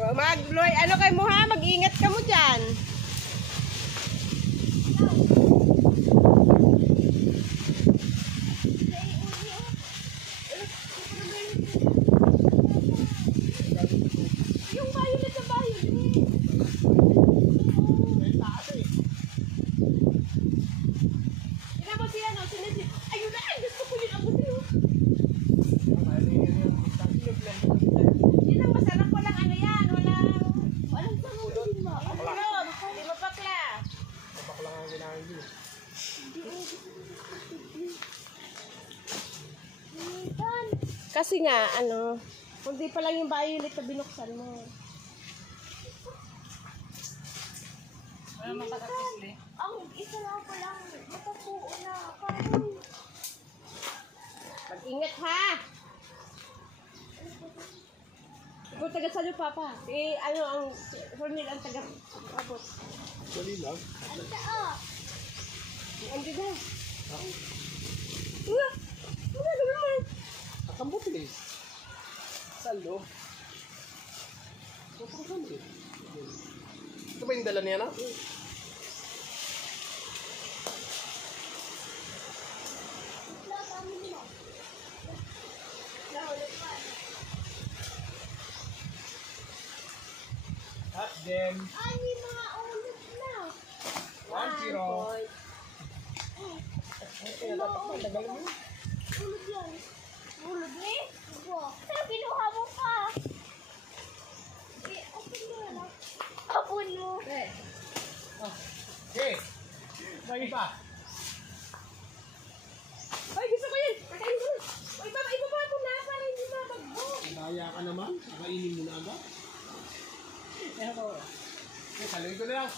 Ano kay mo ha? Mag-ingat ka mo dyan. Yung violet na violet. Ina mo siya, no? Ayun na, gusto ko yun abutin, no? Yun ang masarap, walang ano yan, walang sangutin mo. Hindi mapakla. Mapakla nga ang ginamit yun. Kasi nga, hindi pa lang yung violet na binuksan mo. Wala mang katapisli. Ang isa lang ko lang, matapuo na. Mag-ingat ha! Kung taga sa'yo, Papa. Ang Ronil ang taga-abot. Dali lang. Ang taa. Andi na. Wala! Wala naman! Akambot eh. Salo. Kapag salo eh. Ito ba yung dala niya na? At then, Ay, may mga ulit na. 1-0. Okay, dapat matagal mo. Ulog yan. Ulog ni? Pero kinuha mo pa. Open mo na. Open mo. Okay. May iba. Ay, gusto ko yun! Patayin ko! Ibaba ko na para hindi mabagbo. Daya ka naman. Nakainin mo na agad. Okay, saluhin ko na lang.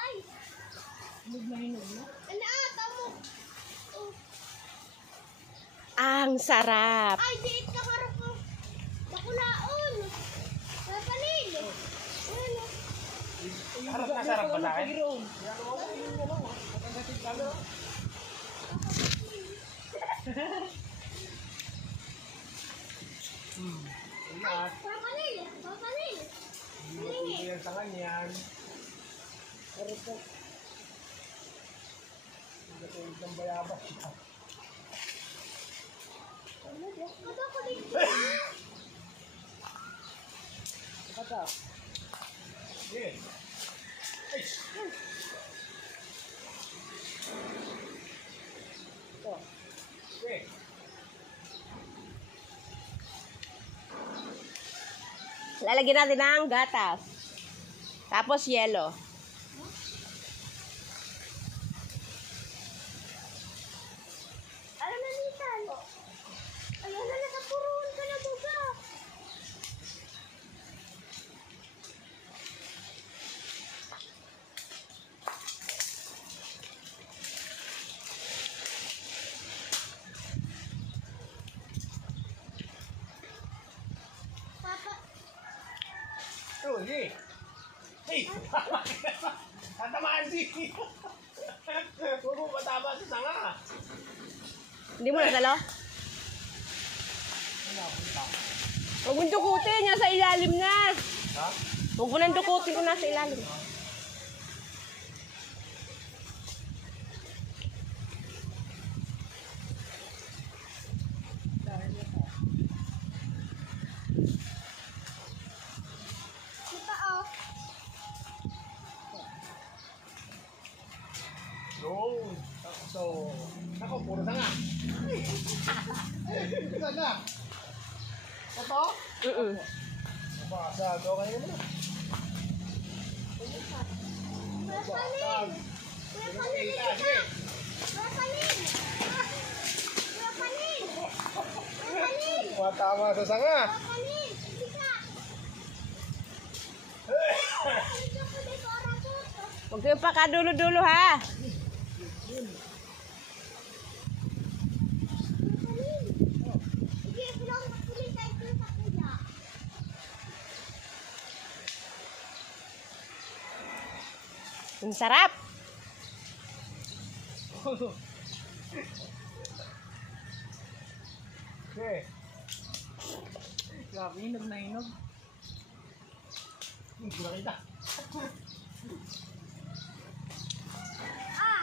Ay. Hinog na hinog na. Tamo. Ang sarap! Ay, diit ka harap ko. Bakulaon. Napalil. Ano? Harap na sarap ba sa akin? Ingat. Papalil. Papalil. Hindi mo yan sa kanyan. Hindi ko yung bayabas. Kada ko dito. Kata. Okay. Ay! Ito. Okay. Lalagyan natin ng gatas. Tapos yelo. Alam na nitan. Ayun na, nakapuruan ka na buga. Papa, Oh, hey! Hey! Tatamaan si! Puro matama sa sanga. Hindi mo nadalo? Huwag mong dukutin. Yan sa ilalim na. Ha? Huwag mo nang dukutin kung nasa ilalim. kita oh. Yun. So, ako, puro sanga. Sanga. Ito? Basa, ito kayo naman. Kuya Palin. Kuya Palin, Sige. Kuya Palin. Kuya Palin. Kuya Palin. Matama sa sanga. Kuya Palin. Bisa. Halika po dito, Arapot. Huwag kayo pa kadulo-dulo ha. Sige, pulang magpulis tayo dun sa kuya. Ang sarap. Okay. Grabe, hinog na hinog. Hindi ko nakita. Ah!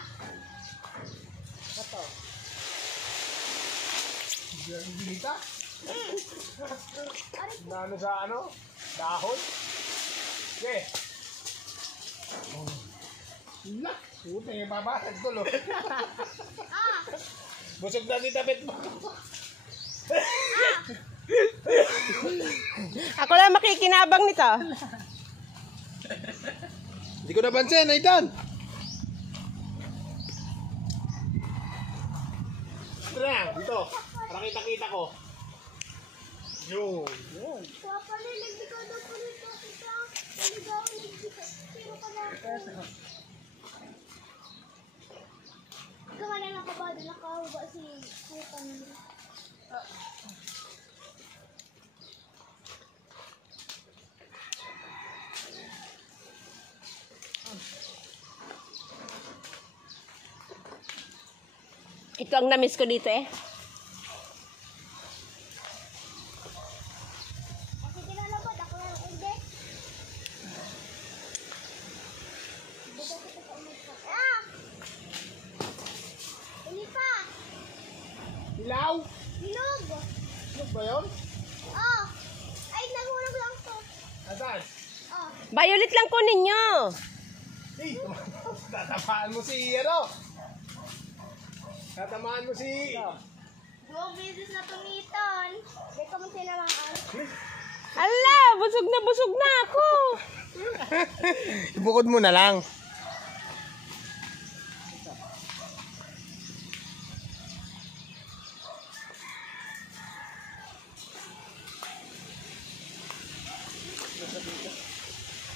Ito. Hindi kita. Na ano sa ano? Dahon? Okay. Oh. Lak! Puta yung babasag tulo. Ah! Busog na ni David mo. Ako lang makikinabang nito. Hindi ko napansin, Aidan. Ito na, dito. Para kita-kita ko. Yun. Yun. Papa, niligaw daw po nito. Kita. Niligaw, niligaw. Pero ka na ako. Ikaw nga na nakabado. Nakahuba si Kuya nila. Ito ang na-miss ko dito eh. Kasi kinalabot. Ako lang hindi. Dito kita sa ulit. Ah! Hindi pa. Ilaw! Hinog. Ano ba yun? Oh. Ay, nahulog lang to. Asan? Oh. Violet lang kunin nyo. Hey, tatamaan mo si ano? Tatamaan mo si... Duwag beses na tumiton. Hindi ko mo sinamaan. Ala, busog na ako. Ibukod mo na lang.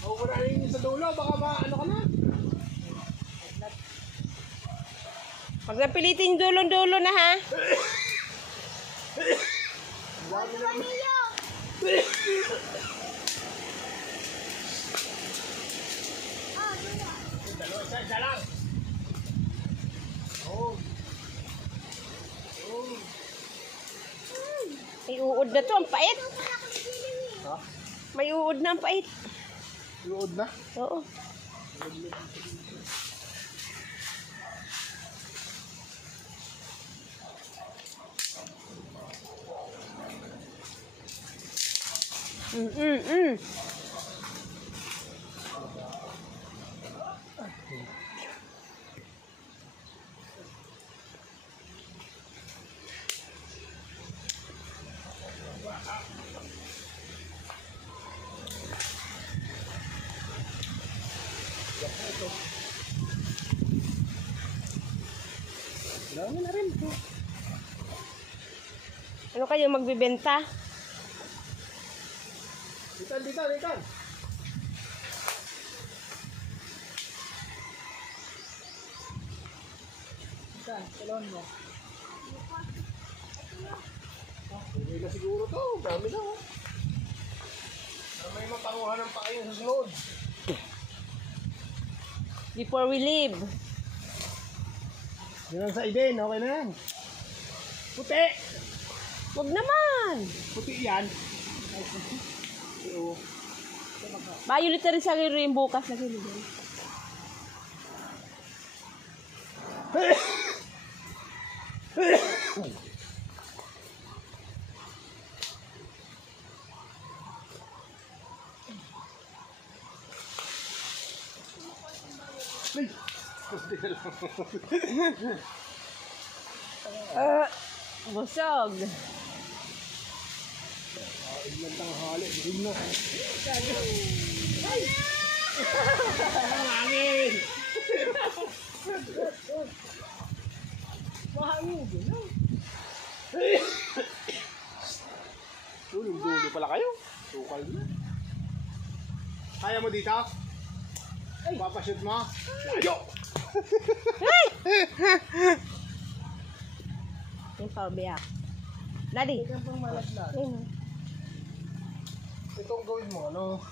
Ako na rin sa dulo, baka ba ano ka na? Pag napilitin dulo-dulo na ha. Huwag naman niyo. Ah, dula. Dalawa, isa lang. Oh. Oh. May uod na to, ang pait. Wala ko nagsiling eh. Ha? May uod na, ang pait. Luod na? Oo. Mm. Dami na rin. Ano kayo magbibenta? Litan, litan, litan. Litan, talon mo. Okay na siguro to. Dami na. Oh. May mapanguhan ng pakain sa sunod. Before we leave. Yan ang sa Eden. Okay na yan. Puti. Wag naman. Puti yan. Ay, puti. Oo. Violet na rin sa akin rin bukas na gano'n. Ay. Busog. Ilan tanghali. Hindi na. Ang hangin. Mahangin din. Dulo pala kayo. Sukal na. Kaya mo dito? Papashoot mo? Layo! Yung pabiyak. Daddy. Ikaw pang malaglag. Itong gawin mo, ano?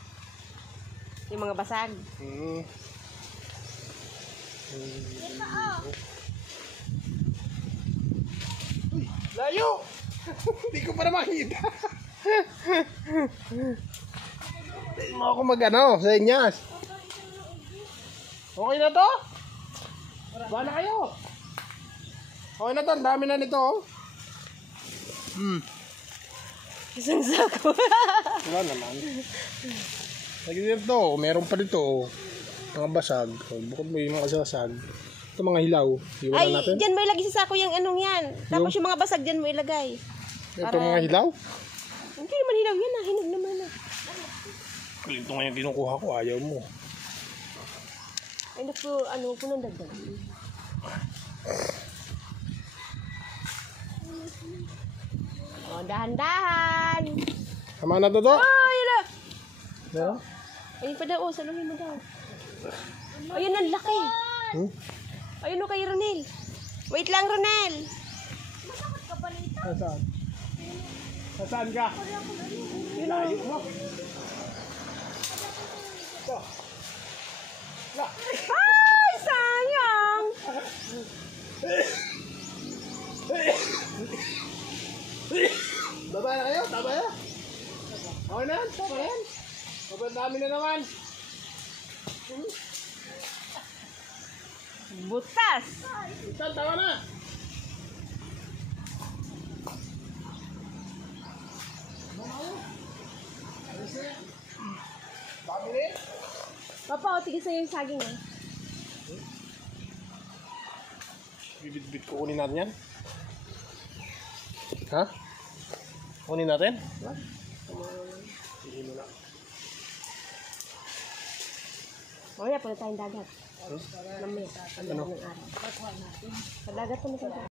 Yung mga basag. Ito oh. Uy, layo! Hindi ko pa na makita. Hindi mo ako mag-ano, sa inyas. Okay na to? Bahala kayo. Okay na to, ang dami na nito oh. Isang sako. Wala naman. Lagi dito, meron pa dito. Mga basag. Bukod mo yung mga sasag. Ito mga hilaw. Iwan Ay, na natin. dyan mo ilagay sa sako yung anong yan. Tapos yung mga basag dyan mo ilagay. Ito mga hilaw. Hindi naman hilaw yan ah. Hinog naman ah. Ito nga yung kinukuha ko. Ayaw mo. Ay, naku, ano ko nang dagdag. O, dahan-dahan. Tama na to to? Oh, yun na. Meron? Ayun pa daw, oh, saluhin mo daw. Ayun, ang laki. Ayun o kay Ronel. Wait lang, Ronel. Saan? Saan ka? Yun o. Ito. Ay, sayang. Baba na kayo? Tama na? Okay na? Tama na yan? Sobrang dami na naman. Butas. Itan, tama na. Dami rin. Papa, o, tigil sa'yo yung saging ah. Bibit-bit ko kunin natin yan. Ha? Kunin natin? Ha? Hindi mo na. Mamaya, punta tayong dagat. Mamaya, Ano? ng araw. Sa dagat naman tayo.